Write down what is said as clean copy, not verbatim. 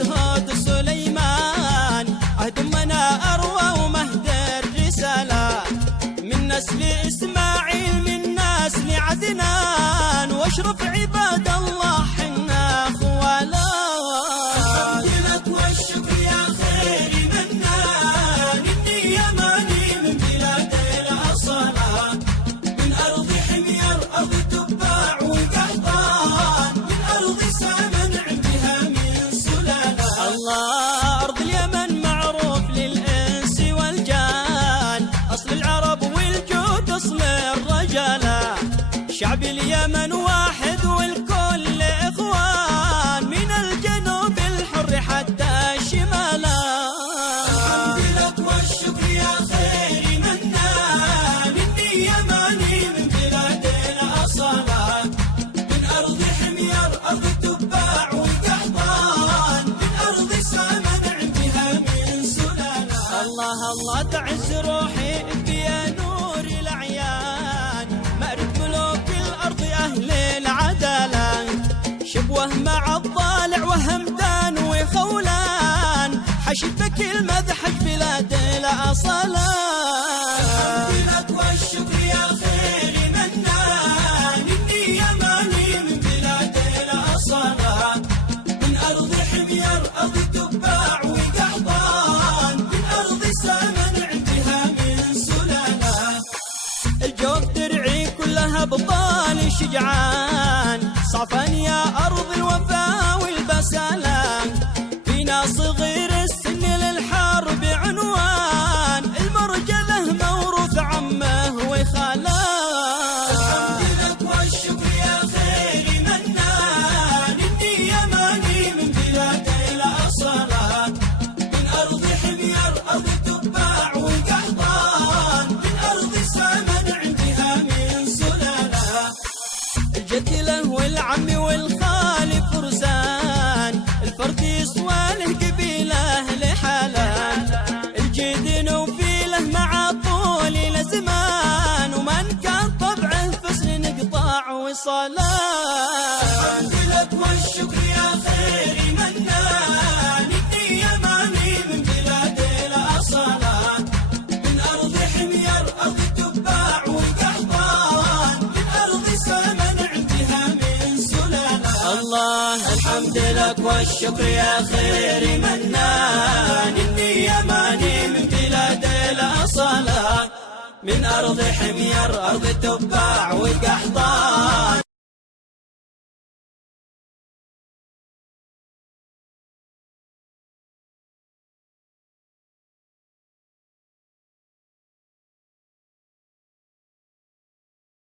هدهد سليمان، عهد أمنا أروى ومهد الرسالة، من نسل إسماعيل من نسل عدنان، واشرف عباد الله حنا خوالا. الحمد لك والشكر يا خير منان، إني يماني من بلاد الأصالة، من أرض حمير أرض تباع وقحطان، من أرض سمن عندها من سلالة. الله أرض اليمن معروف للإنس والجان، أصل العرب والجود أصل الرجالة، شعب اليمن واحد والكل إخوان، من الجنوب الحر حتى الشمال. الحمد لك والشكر يا خير منان، إني يماني من بلاد الأصالة، من أرض حمير أرض تباع وقحطان، من أرض سمن عندها من سلالة. الله الله تعز روحي بيا نور الأعيان، مأرب ملوك الأرض أهل العدالة، شبوه مع الضالع وهمدان وخولان، حشدك المذحج بلاد الأصالة. الحمد لك والشكر يا خير منان، إني يماني من بلاد الأصالة، من أرض حمير أرض تباع وقحطان، من أرض سمن عندها من سلالة. الجوف درعي كلها بطال شجعان، صعفان يا أرض الوفاء والبسالة، فينا صغير السن للحرب عنوان، المرجله موروث عمه وخاله. الحمد لك والشكر يا خير منان، إني يماني من بلاد الأصالة، من أرض حمير أرض تباع وقحطان، من أرض سمن عندها من سلالة. الجد له والعم والخال فرسان، الفرد يسوى له قبيله لحاله، الجد نوفيله مع طول الزمان، ومن كان طبعه فسن نقطع وصاله. الحمد لك والشكر يا خير منان، إني يماني من بلاد الأصالة، من أرض حمير أرض تباع وقحطان، من أرض سمن عندها من سلالة. الله الحمد لك والشكر يا خير منان، إني يماني من بلاد الأصالة، من أرض حمير أرض تباع وقحطان.